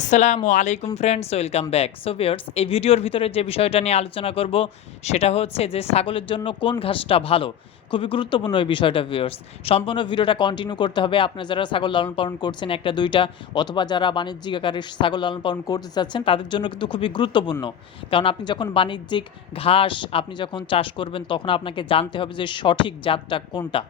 আসসালামু আলাইকুম friends welcome back so viewers এই ভিডিওর ভিতরে যে বিষয়টা নিয়ে আলোচনা করব, সেটা হচ্ছে যে ছাগলের জন্য কোন ঘাসটা ভালো? খুবই গুরুত্বপূর্ণ এই বিষয়টা ভিউয়ার্স সম্পূর্ণ ভিডিওটা কন্টিনিউ করতে হবে। আপনারা যারা ছাগল লালন পালন করছেন, একটা, দুইটা, অথবা যারা বাণিজ্যিক আকারে ছাগল লালন পালন করতে চাচ্ছেন, তাদের জন্য কিন্তু খুবই গুরুত্বপূর্ণ। কারণ আপনি যখন বাণিজ্যিক ঘাস আপনি যখন চাষ করবেন, তখন আপনাকে জানতে হবে যে সঠিক জাতটা কোনটা।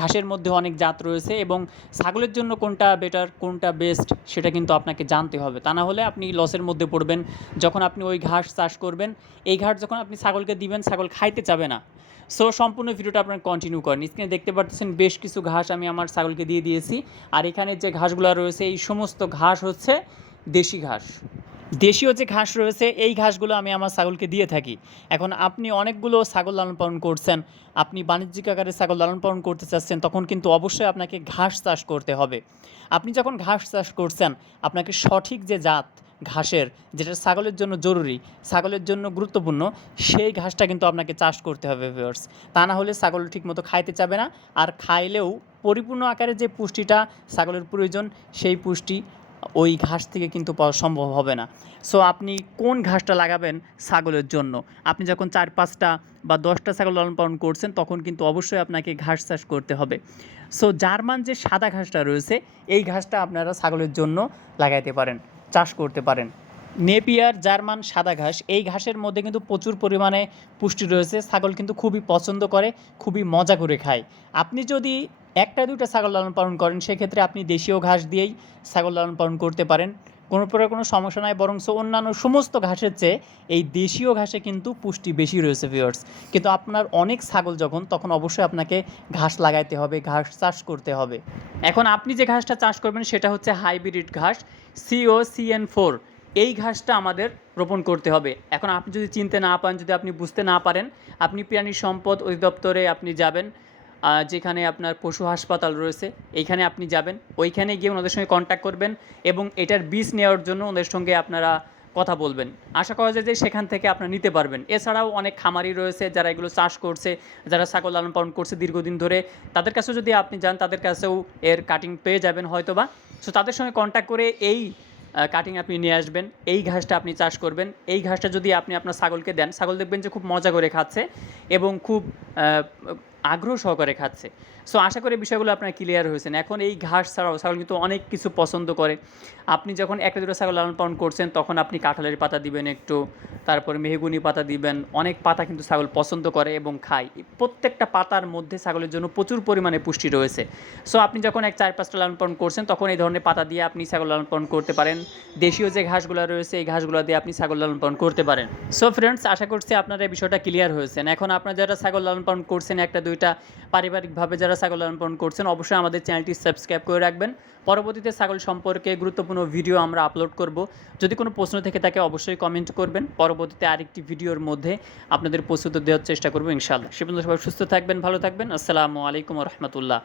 ঘাসের মধ্যে অনেক জাত রয়েছে এবং ছাগলের জন্য কোনটা বেটার কোনটা বেস্ট সেটা কিন্তু আপনাকে জানতে হবে। তা না হলে আপনি লসের মধ্যে পড়বেন। যখন আপনি ওই ঘাস চাষ করবেন, এই ঘাস যখন আপনি ছাগলকে দিবেন, ছাগল খাইতে চাবে না। সো সম্পূর্ণ ভিডিওটা আপনারা কন্টিনিউ করেন। স্ক্রিনে দেখতে পাচ্ছেন বেশ কিছু ঘাস আমি আমার ছাগলকে দিয়ে দিয়েছি। আর এখানে যে ঘাসগুলো রয়েছে, এই সমস্ত ঘাস হচ্ছে দেশি ঘাস। দেশীয় যে ঘাস রয়েছে, এই ঘাসগুলো আমি আমার ছাগলকে দিয়ে থাকি। এখন আপনি অনেকগুলো ছাগল লালন পালন করছেন, আপনি বাণিজ্যিক আকারে ছাগল লালন পালন করতে চাচ্ছেন, তখন কিন্তু অবশ্যই আপনাকে ঘাস চাষ করতে হবে। আপনি যখন ঘাস চাষ করছেন, আপনাকে সঠিক যে জাত ঘাসের, যেটা ছাগলের জন্য জরুরি, ছাগলের জন্য গুরুত্বপূর্ণ, সেই ঘাসটা কিন্তু আপনাকে চাষ করতে হবে ভিউয়ার্স তা না হলে ছাগল ঠিকমতো খাইতে চাবে না, আর খাইলেও পরিপূর্ণ আকারে যে পুষ্টিটা ছাগলের প্রয়োজন, সেই পুষ্টি ওই ঘাস থেকে কিন্তু পাওয়া সম্ভব হবে না। সো আপনি কোন ঘাসটা লাগাবেন ছাগলের জন্য? আপনি যখন চার, পাঁচটা বা দশটা ছাগল লালন পালন করছেন, তখন কিন্তু অবশ্যই আপনাকে ঘাস চাষ করতে হবে। সো জার্মান যে সাদা ঘাসটা রয়েছে, এই ঘাসটা আপনারা ছাগলের জন্য লাগাইতে পারেন। চাষ করতে পারেন। নেপিয়ার, জার্মান সাদা ঘাস, এই ঘাসের মধ্যে কিন্তু প্রচুর পরিমাণে পুষ্টি রয়েছে। ছাগল কিন্তু খুবই পছন্দ করে, খুবই মজা করে খায়। আপনি যদি একটা দুইটা ছাগল লালন পালন করেন, সেক্ষেত্রে আপনি দেশীয় ঘাস দিয়েই ছাগল লালন পালন করতে পারেন। কোনো প্রকার কোনো সমস্যা নাই বরং অন্যান্য সমস্ত ঘাসের চেয়ে এই দেশীয় ঘাসে কিন্তু পুষ্টি বেশি রয়েছে ভিওর্স কিন্তু আপনার অনেক ছাগল যখন, তখন অবশ্যই আপনাকে ঘাস লাগাইতে হবে, ঘাস চাষ করতে হবে। এখন আপনি যে ঘাসটা চাষ করবেন, সেটা হচ্ছে হাইব্রিড ঘাস সিও সিএন ফোর এই ঘাসটা আমাদের রোপণ করতে হবে। এখন আপনি যদি চিনতে না পান, যদি আপনি বুঝতে না পারেন, আপনি প্রাণী সম্পদ অধিদপ্তরে আপনি যাবেন যেখানে আপনার পশু হাসপাতাল রয়েছে, এইখানে আপনি যাবেন। ওইখানে গিয়ে ওনাদের সঙ্গে কন্ট্যাক্ট করবেন এবং এটার বীজ নেওয়ার জন্য ওদের সঙ্গে আপনারা কথা বলবেন। আশা করা যায় যে সেখান থেকে আপনারা নিতে পারবেন। এছাড়াও অনেক খামারি রয়েছে যারা এগুলো চাষ করছে, যারা ছাগল লালন পালন করছে দীর্ঘদিন ধরে। তাদের কাছেও যদি আপনি যান, তাদের কাছেও এর কাটিং পেয়ে যাবেন হয়তোবা। সো তাদের সঙ্গে কন্ট্যাক্ট করে এই কাটিং আপনি নিয়ে আসবেন। এই ঘাসটা আপনি চাষ করবেন। এই ঘাসটা যদি আপনি আপনার ছাগলকে দেন, ছাগল দেখবেন যে খুব মজা করে খাচ্ছে এবং খুব আগ্রহ সহকারে খাচ্ছে। সো আশা করি বিষয়গুলো আপনার ক্লিয়ার হয়েছেন। এখন এই ঘাস ছাড়াও ছাগল কিন্তু অনেক কিছু পছন্দ করে। আপনি যখন একটা দুটো ছাগল লালন পালন করছেন, তখন আপনি কাঁঠালের পাতা দিবেন একটু, তারপরে মেহগুনি পাতা দিবেন। অনেক পাতা কিন্তু ছাগল পছন্দ করে এবং খায়। প্রত্যেকটা পাতার মধ্যে ছাগলের জন্য প্রচুর পরিমাণে পুষ্টি রয়েছে। সো আপনি যখন এক চার পাঁচটা লালন পালন করছেন, তখন এই ধরনের পাতা দিয়ে আপনি ছাগল লালন পালন করতে পারেন। দেশীয় যে ঘাসগুলো রয়েছে, এই ঘাসগুলো দিয়ে আপনি ছাগল লালন পালন করতে পারেন। সো ফ্রেন্ডস আশা করছি আপনারা এই বিষয়টা ক্লিয়ার হয়েছেন। এখন আপনারা যারা ছাগল লালন পালন করছেন, একটা দুইটা পারিবারিকভাবে যারা ছাগল লালন পালন করছেন, অবশ্যই আমাদের চ্যানেলটি সাবস্ক্রাইব করে রাখবেন। পরবর্তীতে ছাগল সম্পর্কে গুরুত্বপূর্ণ ভিডিও আমরা আপলোড করব। যদি কোনো প্রশ্ন থেকে থাকে, অবশ্যই কমেন্ট করবেন। পরবর্তীতে আরেকটি ভিডিওর মধ্যে আপনাদের প্রস্তুত দেওয়ার চেষ্টা করব ইনশাআল্লাহ। সে সবাই সুস্থ থাকবেন, ভালো থাকবেন। আসসালামু আলাইকুম রহমতুল্লাহ।